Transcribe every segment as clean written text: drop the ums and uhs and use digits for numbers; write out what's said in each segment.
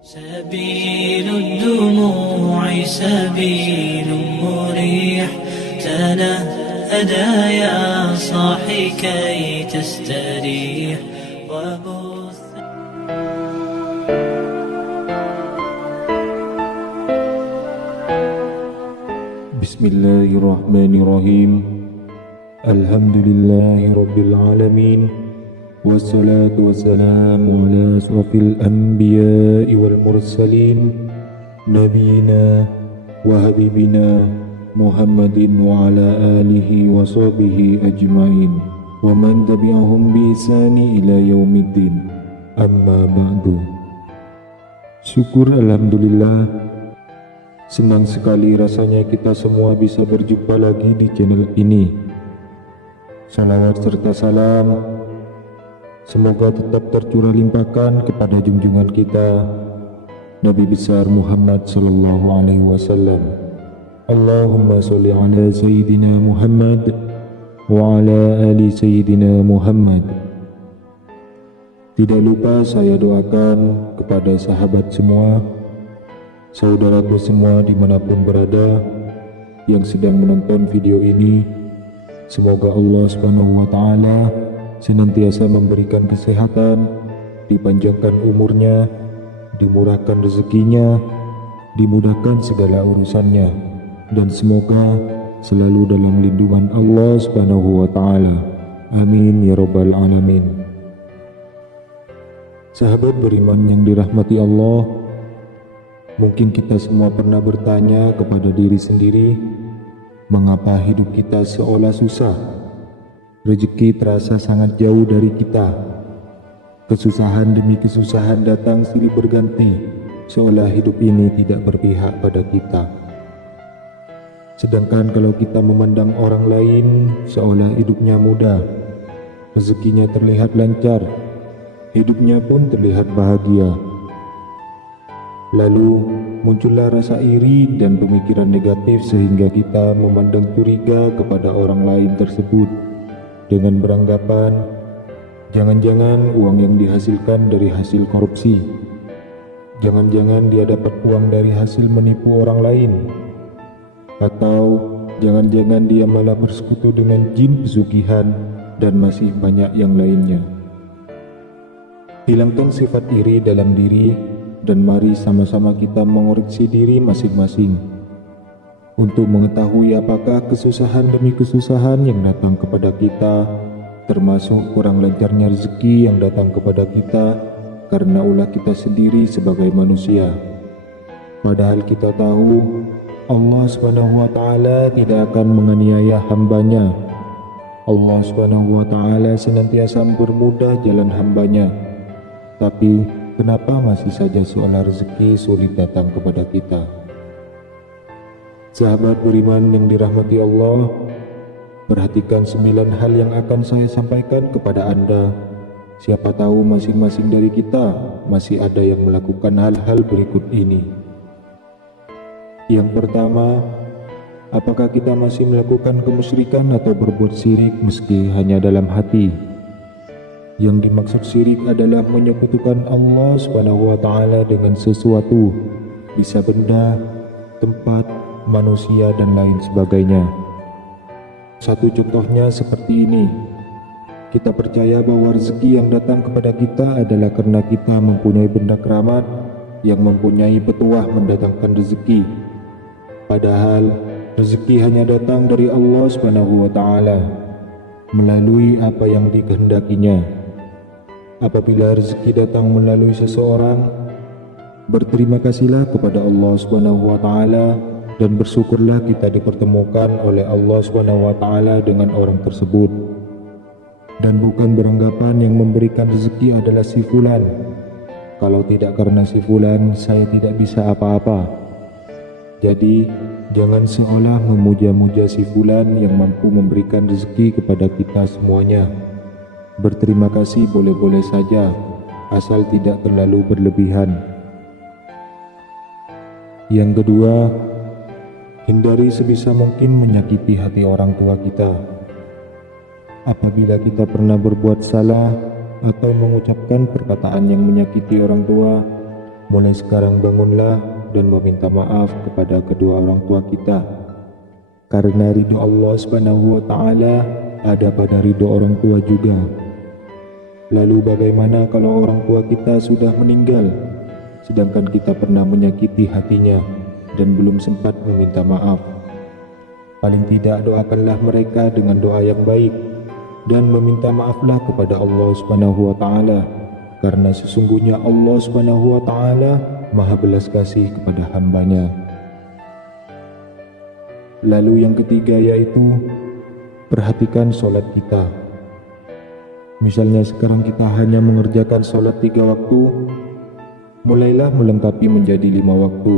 سبيل الدموع سبيل مريح تنهدى يا صاحي كي تستريح وبث. Bismillahirrahmanirrahim. Alhamdulillahi Rabbil Alamin. Wassalatu wassalamu ala asrafil anbiya'i wal mursalin Nabiyina wa habibina Muhammadin wa ala alihi wa sahbihi ajma'in wa man tabi'ahum bi ihsani ila yaumiddin. Amma ba'du. Syukur alhamdulillah, senang sekali rasanya kita semua bisa berjumpa lagi di channel ini. Salawat serta salam semoga tetap tercurah limpahkan kepada junjungan kita Nabi besar Muhammad sallallahu alaihi wasallam. Allahumma sholli ala sayyidina Muhammad wa ala ali sayyidina Muhammad. Tidak lupa saya doakan kepada sahabat semua, saudaraku semua dimanapun berada yang sedang menonton video ini, semoga Allah Subhanahu wa Ta'ala senantiasa memberikan kesehatan, dipanjangkan umurnya, dimurahkan rezekinya, dimudahkan segala urusannya, dan semoga selalu dalam lindungan Allah Subhanahu wa Ta'ala. Amin ya Rabbal Alamin. Sahabat beriman yang dirahmati Allah, mungkin kita semua pernah bertanya kepada diri sendiri, mengapa hidup kita seolah susah? Rezeki terasa sangat jauh dari kita. Kesusahan demi kesusahan datang silih berganti, seolah hidup ini tidak berpihak pada kita. Sedangkan kalau kita memandang orang lain, seolah hidupnya mudah, rezekinya terlihat lancar, hidupnya pun terlihat bahagia. Lalu muncullah rasa iri dan pemikiran negatif sehingga kita memandang curiga kepada orang lain tersebut dengan beranggapan jangan-jangan uang yang dihasilkan dari hasil korupsi, jangan-jangan dia dapat uang dari hasil menipu orang lain, atau jangan-jangan dia malah bersekutu dengan jin pesugihan, dan masih banyak yang lainnya. Hilangkan sifat iri dalam diri dan mari sama-sama kita mengoreksi diri masing-masing untuk mengetahui apakah kesusahan demi kesusahan yang datang kepada kita, termasuk kurang lancarnya rezeki yang datang kepada kita karena ulah kita sendiri sebagai manusia. Padahal kita tahu Allah Subhanahu wa Ta'ala tidak akan menganiaya hambanya. Allah Subhanahu wa Ta'ala senantiasa mempermudah jalan hambanya. Tapi kenapa masih saja seolah rezeki sulit datang kepada kita? Sahabat beriman yang dirahmati Allah, perhatikan 9 hal yang akan saya sampaikan kepada Anda. Siapa tahu masing-masing dari kita masih ada yang melakukan hal-hal berikut ini. Yang pertama, apakah kita masih melakukan kemusyrikan atau berbuat syirik meski hanya dalam hati? Yang dimaksud syirik adalah menyekutukan Allah Subhanahu wa Ta'ala dengan sesuatu, bisa benda, tempat, manusia, dan lain sebagainya. Satu contohnya seperti ini. Kita percaya bahwa rezeki yang datang kepada kita adalah karena kita mempunyai benda keramat yang mempunyai petuah mendatangkan rezeki. Padahal rezeki hanya datang dari Allah Subhanahu wa Ta'ala melalui apa yang dikehendakinya. Apabila rezeki datang melalui seseorang, berterima kasihlah kepada Allah Subhanahu wa Ta'ala dan bersyukurlah kita dipertemukan oleh Allah Subhanahu wa Ta'ala dengan orang tersebut. Dan bukan beranggapan yang memberikan rezeki adalah si fulan. Kalau tidak karena si fulan, saya tidak bisa apa-apa. Jadi jangan seolah memuja-muja si fulan yang mampu memberikan rezeki kepada kita semuanya. Berterima kasih boleh-boleh saja, asal tidak terlalu berlebihan. Yang kedua, hindari sebisa mungkin menyakiti hati orang tua kita. Apabila kita pernah berbuat salah atau mengucapkan perkataan yang menyakiti orang tua, mulai sekarang bangunlah dan meminta maaf kepada kedua orang tua kita. Karena ridho Allah Subhanahu wa Ta'ala ada pada ridho orang tua juga. Lalu bagaimana kalau orang tua kita sudah meninggal, sedangkan kita pernah menyakiti hatinya dan belum sempat meminta maaf? Paling tidak doakanlah mereka dengan doa yang baik dan meminta maaflah kepada Allah Subhanahu wa Ta'ala, karena sesungguhnya Allah Subhanahu wa Ta'ala Maha belas kasih kepada hambanya. Lalu yang ketiga yaitu perhatikan sholat kita. Misalnya sekarang kita hanya mengerjakan sholat 3 waktu, mulailah melengkapi menjadi 5 waktu.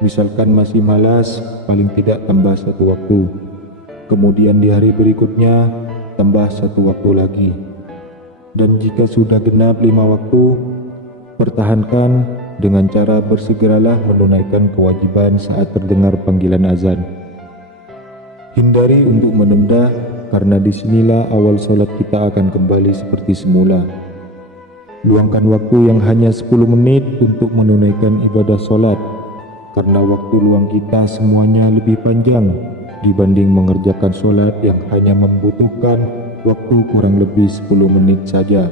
Misalkan masih malas, paling tidak tambah 1 waktu. Kemudian di hari berikutnya tambah 1 waktu lagi. Dan jika sudah genap 5 waktu, pertahankan dengan cara bersegeralah menunaikan kewajiban saat terdengar panggilan azan. Hindari untuk menunda, karena disinilah awal sholat kita akan kembali seperti semula. Luangkan waktu yang hanya 10 menit untuk menunaikan ibadah sholat, karena waktu luang kita semuanya lebih panjang dibanding mengerjakan sholat yang hanya membutuhkan waktu kurang lebih 10 menit saja.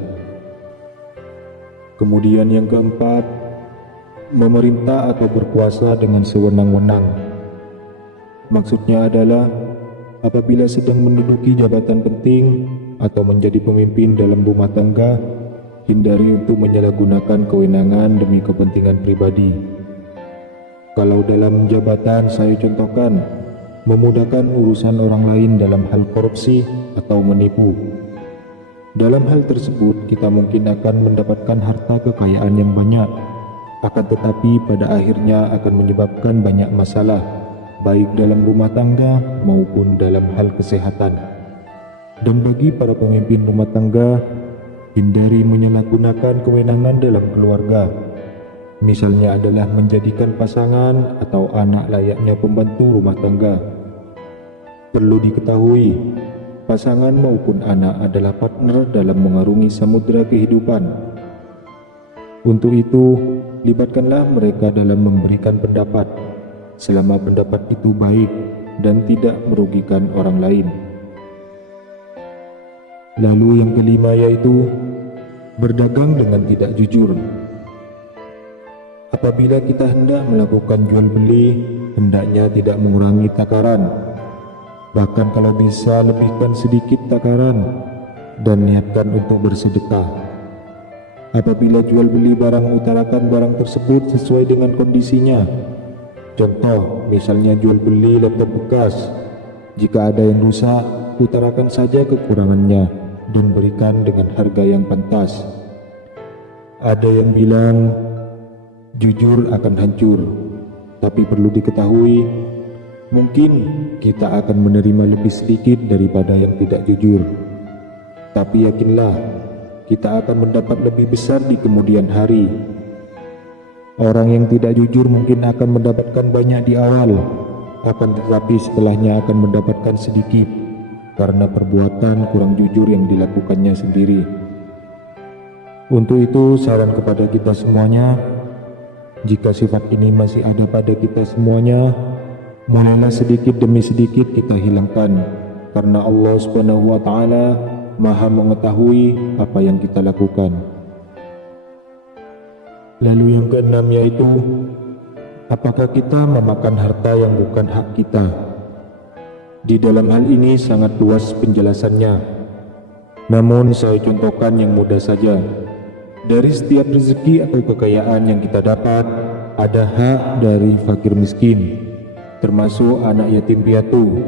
Kemudian yang keempat, memerintah atau berkuasa dengan sewenang-wenang. Maksudnya adalah apabila sedang menduduki jabatan penting atau menjadi pemimpin dalam rumah tangga, hindari untuk menyalahgunakan kewenangan demi kepentingan pribadi. Kalau dalam jabatan saya contohkan, memudahkan urusan orang lain dalam hal korupsi atau menipu. Dalam hal tersebut kita mungkin akan mendapatkan harta kekayaan yang banyak, akan tetapi pada akhirnya akan menyebabkan banyak masalah, baik dalam rumah tangga maupun dalam hal kesehatan. Dan bagi para pemimpin rumah tangga, hindari menyalahgunakan kewenangan dalam keluarga. Misalnya adalah menjadikan pasangan atau anak layaknya pembantu rumah tangga. Perlu diketahui, pasangan maupun anak adalah partner dalam mengarungi samudera kehidupan. Untuk itu, libatkanlah mereka dalam memberikan pendapat, selama pendapat itu baik dan tidak merugikan orang lain. Lalu yang kelima yaitu berdagang dengan tidak jujur. Apabila kita hendak melakukan jual beli, hendaknya tidak mengurangi takaran. Bahkan kalau bisa lebihkan sedikit takaran dan niatkan untuk bersedekah. Apabila jual beli barang, utarakan barang tersebut sesuai dengan kondisinya. Contoh, misalnya jual beli laptop bekas. Jika ada yang rusak, utarakan saja kekurangannya dan berikan dengan harga yang pantas. Ada yang bilang jujur akan hancur, tapi perlu diketahui, mungkin kita akan menerima lebih sedikit daripada yang tidak jujur. Tapi yakinlah, kita akan mendapat lebih besar di kemudian hari. Orang yang tidak jujur mungkin akan mendapatkan banyak di awal, akan tetapi setelahnya akan mendapatkan sedikit, karena perbuatan kurang jujur yang dilakukannya sendiri. Untuk itu, saran kepada kita semuanya, jika sifat ini masih ada pada kita semuanya, mulailah sedikit demi sedikit kita hilangkan, karena Allah Subhanahu wa Ta'ala Maha mengetahui apa yang kita lakukan. Lalu yang keenam yaitu, apakah kita memakan harta yang bukan hak kita? Di dalam hal ini sangat luas penjelasannya, namun saya contohkan yang mudah saja. Dari setiap rezeki atau kekayaan yang kita dapat, ada hak dari fakir miskin, termasuk anak yatim piatu,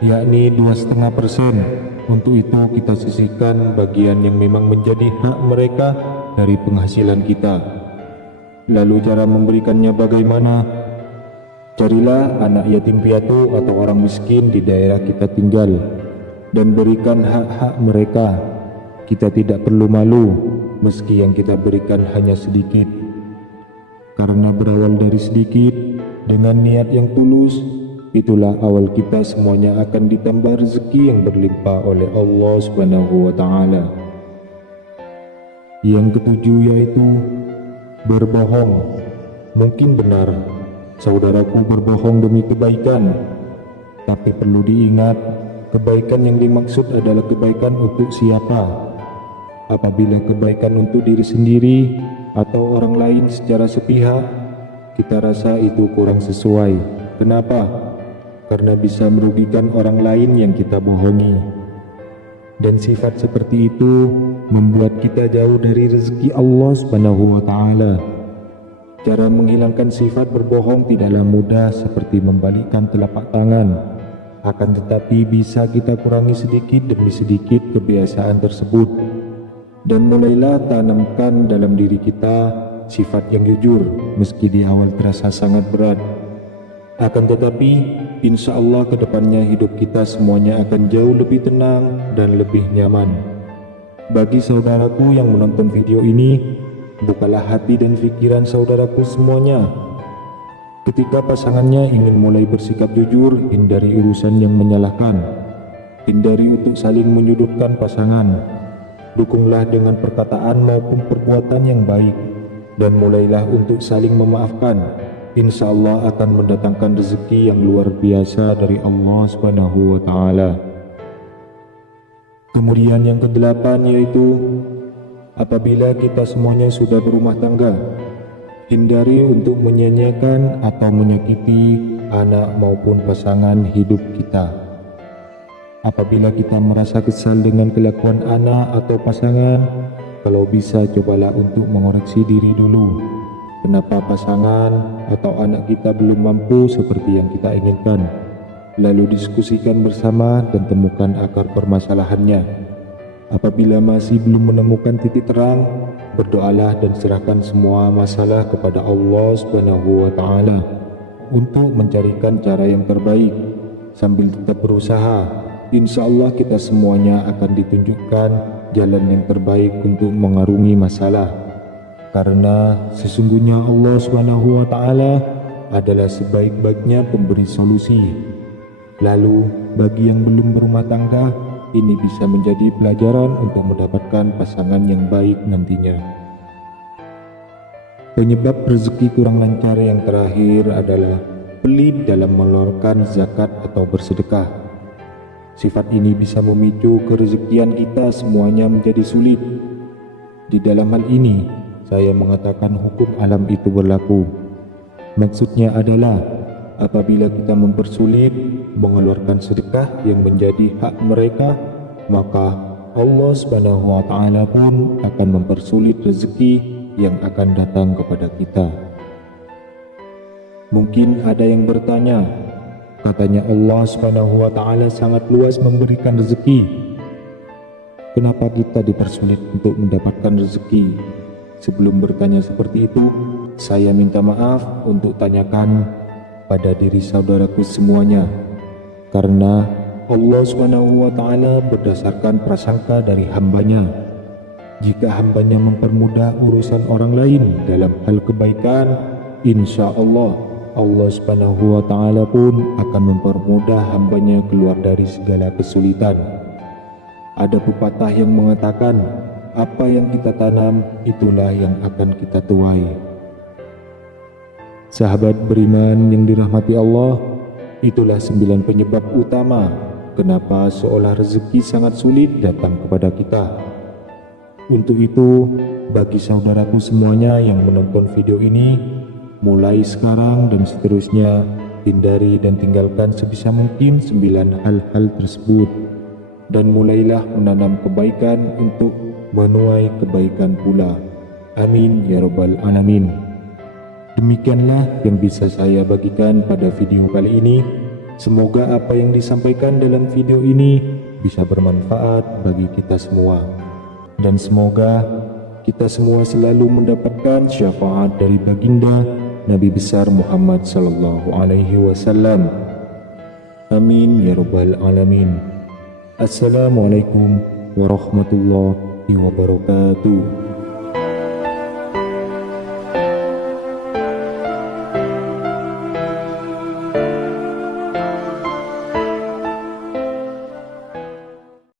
yakni 2,5%. Untuk itu kita sisihkan bagian yang memang menjadi hak mereka dari penghasilan kita. Lalu cara memberikannya bagaimana? Carilah anak yatim piatu atau orang miskin di daerah kita tinggal, dan berikan hak-hak mereka. Kita tidak perlu malu meski yang kita berikan hanya sedikit, karena berawal dari sedikit dengan niat yang tulus, itulah awal kita semuanya akan ditambah rezeki yang berlimpah oleh Allah Subhanahu wa Ta'ala. Yang ketujuh yaitu Berbohong. Mungkin benar, saudaraku berbohong demi kebaikan. Tapi perlu diingat, kebaikan yang dimaksud adalah kebaikan untuk siapa? Apabila kebaikan untuk diri sendiri atau orang lain secara sepihak, kita rasa itu kurang sesuai. Kenapa? Karena bisa merugikan orang lain yang kita bohongi. Dan sifat seperti itu membuat kita jauh dari rezeki Allah Subhanahu wa Ta'ala. Cara menghilangkan sifat berbohong tidaklah mudah seperti membalikkan telapak tangan. Akan tetapi bisa kita kurangi sedikit demi sedikit kebiasaan tersebut. Dan mulailah tanamkan dalam diri kita sifat yang jujur, meski di awal terasa sangat berat. Akan tetapi, insya Allah kedepannya hidup kita semuanya akan jauh lebih tenang dan lebih nyaman. Bagi saudaraku yang menonton video ini, bukalah hati dan pikiran saudaraku semuanya. Ketika pasangannya ingin mulai bersikap jujur, hindari urusan yang menyalahkan. Hindari untuk saling menyudutkan pasangan. Dukunglah dengan perkataan maupun perbuatan yang baik. Dan mulailah untuk saling memaafkan. Insya Allah akan mendatangkan rezeki yang luar biasa dari Allah Subhanahu wa Ta'ala. Kemudian yang ke-8 yaitu, apabila kita semuanya sudah berumah tangga, hindari untuk menyanyiakan atau menyakiti anak maupun pasangan hidup kita. Apabila kita merasa kesal dengan kelakuan anak atau pasangan, kalau bisa cobalah untuk mengoreksi diri dulu. Kenapa pasangan atau anak kita belum mampu seperti yang kita inginkan? Lalu diskusikan bersama dan temukan akar permasalahannya. Apabila masih belum menemukan titik terang, berdoalah dan serahkan semua masalah kepada Allah Subhanahu wa Ta'ala untuk mencarikan cara yang terbaik. Sambil tetap berusaha, insya Allah kita semuanya akan ditunjukkan jalan yang terbaik untuk mengarungi masalah. Karena sesungguhnya Allah Subhanahu wa Ta'ala adalah sebaik-baiknya pemberi solusi. Lalu bagi yang belum berumah tangga, ini bisa menjadi pelajaran untuk mendapatkan pasangan yang baik nantinya. Penyebab rezeki kurang lancar yang terakhir adalah pelit dalam mengeluarkan zakat atau bersedekah. Sifat ini bisa memicu kerezekian kita semuanya menjadi sulit. Di dalam hal ini, saya mengatakan hukum alam itu berlaku. Maksudnya adalah apabila kita mempersulit mengeluarkan sedekah yang menjadi hak mereka, maka Allah Subhanahu wa Ta'ala pun akan mempersulit rezeki yang akan datang kepada kita. Mungkin ada yang bertanya, katanya Allah Subhanahu wa Ta'ala sangat luas memberikan rezeki. Kenapa kita dipersulit untuk mendapatkan rezeki? Sebelum bertanya seperti itu, saya minta maaf untuk tanyakan pada diri saudaraku semuanya. Karena Allah Subhanahu wa Ta'ala berdasarkan prasangka dari hambanya. Jika hambanya mempermudah urusan orang lain dalam hal kebaikan, insya Allah Subhanahu wa Ta'ala pun akan mempermudah hambanya keluar dari segala kesulitan. Ada pepatah yang mengatakan, apa yang kita tanam, itulah yang akan kita tuai. Sahabat beriman yang dirahmati Allah, itulah 9 penyebab utama kenapa seolah rezeki sangat sulit datang kepada kita. Untuk itu, bagi saudaraku semuanya yang menonton video ini, mulai sekarang dan seterusnya, hindari dan tinggalkan sebisa mungkin 9 hal-hal tersebut. Dan mulailah menanam kebaikan untuk menuai kebaikan pula. Amin ya rabbal alamin. Demikianlah yang bisa saya bagikan pada video kali ini. Semoga apa yang disampaikan dalam video ini bisa bermanfaat bagi kita semua. Dan semoga kita semua selalu mendapatkan syafaat dari baginda Nabi besar Muhammad sallallahu alaihi wasallam. Amin ya rabbal alamin. Assalamualaikum warahmatullahi wabarakatuh.